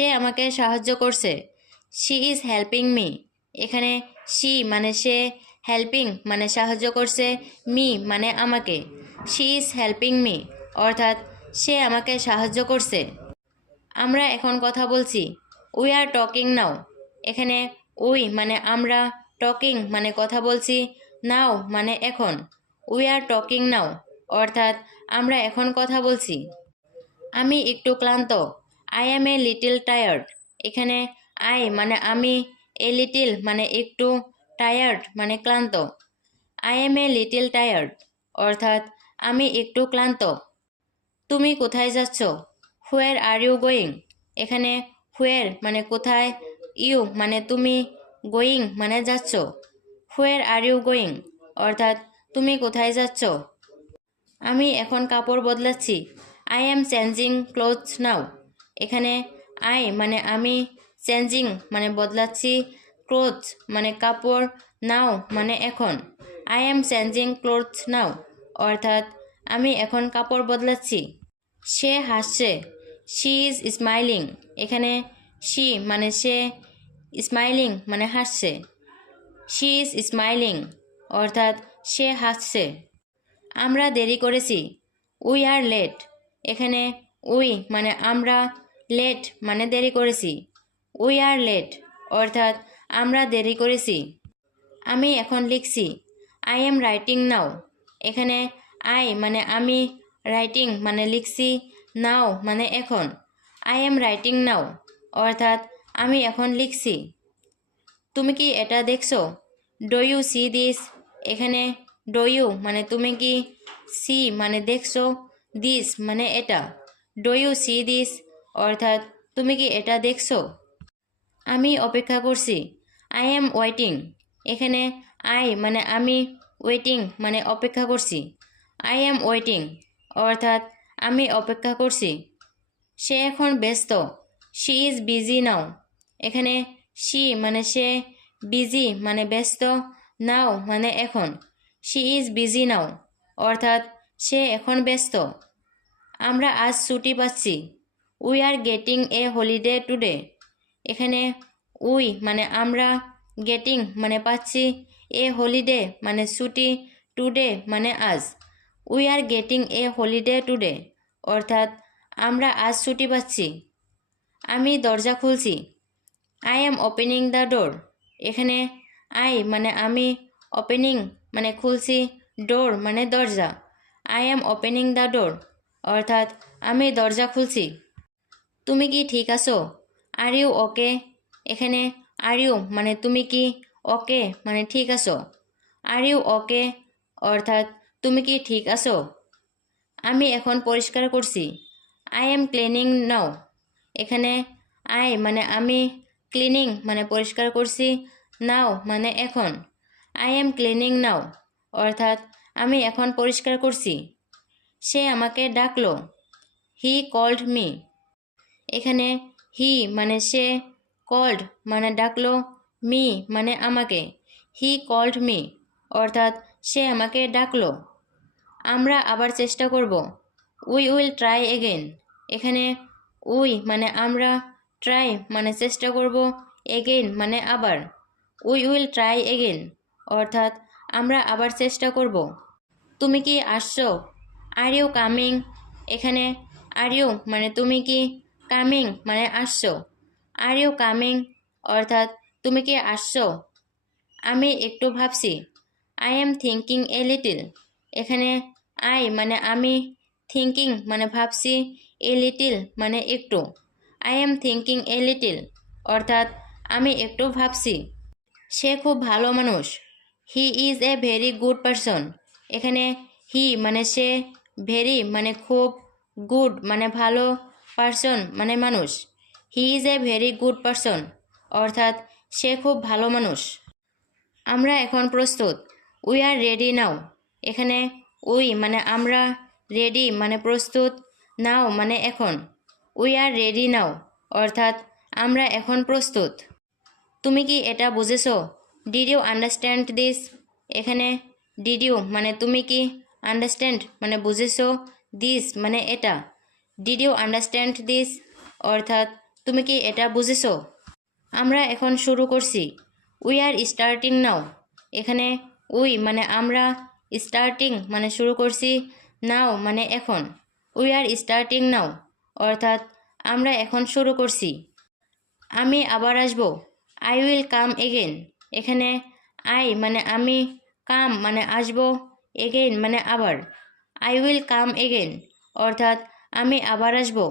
সে আমাকে সাহায্য করছে। She is helping me. এখানে শি মানে সে, হেল্পিং মানে সাহায্য করছে, মি মানে আমাকে। শি ইজ হেল্পিং মি অর্থাৎ সে আমাকে সাহায্য করছে। আমরা এখন কথা বলছি। উই আর টকিং নাও। এখানে উই মানে আমরা, টকিং মানে কথা বলছি, নাও মানে এখন। উই আর টকিং নাও অর্থাৎ আমরা এখন কথা বলছি। আমি একটু ক্লান্ত। I am a little tired. এখানে আই মানে আমি, এ লিটিল মানে একটু, টায়ার্ড মানে ক্লান্ত। I am a little tired অর্থাৎ আমি একটু ক্লান্ত। তুমি কোথায় যাচ্ছ? হোয়ার আর ইউ গোয়িং। এখানে হোয়ার মানে কোথায়, ইউ মানে তুমি, গোয়িং মানে যাচ্ছ। হোয়ার আর ইউ গোয়িং অর্থাৎ তুমি কোথায় যাচ্ছ। আমি এখন কাপড় বদলাচ্ছি। আই অ্যাম চেঞ্জিং ক্লোথস নাও। এখানে আই মানে আমি, চেঞ্জিং মানে বদলাচ্ছি, ক্লোথস মানে কাপড়, নাও মানে এখন। আই অ্যাম চেঞ্জিং ক্লোথস নাও অর্থাৎ আমি এখন কাপড় বদলাচ্ছি। সে হাসছে। She is smiling. এখানে শি মানে সে, স্মাইলিং মানে হাসছে। শি ইজ স্মাইলিং অর্থাৎ সে হাসছে। আমরা দেরি করেছি। We are late. এখানে উই মানে আমরা, লেট মানে দেরি করেছি। উই আর লেট অর্থাৎ আমরা দেরি করেছি। আমি এখন লিখছি। আই এম রাইটিং নাও। এখানে আই মানে আমি, রাইটিং মানে লিখছি, নাও মানে এখন। আই এম রাইটিং নাও অর্থাৎ আমি এখন লিখছি। তুমি কি এটা দেখছো? Do you see this. এখানে ডো ইউ মানে তুমি কি, সি মানে দেখছো, দিস মানে এটা। ডো ইউ সি দিস অর্থাৎ তুমি কি এটা দেখছো? আমি অপেক্ষা করছি। I am waiting. এখানে আই মানে আমি, ওয়েটিং মানে অপেক্ষা করছি। আই এম ওয়েটিং অর্থাৎ আমি অপেক্ষা করছি। সে এখন ব্যস্ত। She is busy now. এখানে শি মানে সে, বিজি মানে ব্যস্ত, নাও মানে এখন। শি ইজ বিজি নাও অর্থাৎ সে এখন ব্যস্ত। আমরা আজ ছুটি পাচ্ছি। We are getting a holiday today. এখানে উই মানে আমরা, গেটিং মানে পাচ্ছি, এ হলিডে মানে ছুটি, টুডে মানে আজ। We are getting a holiday today অর্থাৎ আমরা আজ ছুটি পাচ্ছি। আমি দরজা খুলছি। আই এম ওপেনিং দ্য ডোর। এখানে আই মানে আমি, ওপেনিং মানে খুলছি, ডোর মানে দরজা। I am opening the door অর্থাৎ আমি দরজা খুলছি। তুমি কি ঠিক আছো? Are you okay. এখানে আর ইউ মানে তুমি কি, ওকে মানে ঠিক আছো। আর ইউ ওকে অর্থাৎ তুমি কি ঠিক আছো। আমি এখন পরিষ্কার করছি। আই এম ক্লিনিং নাও। এখানে আই মানে আমি, ক্লিনিং মানে পরিষ্কার করছি, নাও মানে এখন। আই এম ক্লিনিং নাও অর্থাৎ আমি এখন পরিষ্কার করছি। সে আমাকে ডাকলো। He called me. এখানে হি মানে সে, কল্ড মানে ডাকলো, মি মানে আমাকে। হি কল্ড মি অর্থাৎ সে আমাকে ডাকলো। আমরা আবার চেষ্টা করব। We will try again. এখানে উই মানে আমরা, ট্রাই মানে চেষ্টা করব, এগেইন মানে আবার। উই উইল ট্রাই এগেন অর্থাৎ আমরা আবার চেষ্টা করব। তুমি কি আসছো? Are you coming. এখানে আর ইউ মানে তুমি কি, কামিং মানে আসছো। আর ইউ কামিং অর্থাৎ তুমি কি আসছো। আমি একটু ভাবছি। I am thinking a little. এখানে আই মানে আমি, থিঙ্কিং মানে ভাবছি, এ লিটিল মানে একটু। I am thinking a little অর্থাৎ আমি একটু ভাবছি। সে খুব ভালো মানুষ। He is a very good person. এখানে হি মানে সে, ভেরি মানে খুব, গুড মানে ভালো, পারসন মানে মানুষ। He is a very good person অর্থাৎ সে খুব ভালো মানুষ। আমরা এখন প্রস্তুত। উই আর রেডি নাও। এখানে উই মানে আমরা, রেডি মানে প্রস্তুত, নাও মানে এখন। উই আর রেডি নাও অর্থাৎ আমরা এখন প্রস্তুত। তুমি কি এটা বুঝেছো? Did you understand this. এখানে ডিড ইউ মানে তুমি কি, আন্ডারস্ট্যান্ড মানে বুঝেছো, দিস মানে এটা। ডিড ইউ আন্ডারস্ট্যান্ড দিস অর্থাৎ তুমি কি এটা বুঝেছো? আমরা এখন শুরু করছি। উই আর স্টার্টিং নাও। এখানে উই মানে আমরা, স্টার্টিং মানে শুরু করছি, নাও মানে এখন। উই আর স্টার্টিং নাও অর্থাৎ আমরা এখন শুরু করছি। আমি আবার আসবো। I will come again. এখানে আই মানে আমি, কাম মানে আসবো, এগেইন মানে আবার। আই উইল কাম এগেন অর্থাৎ আমি আবার আসবো।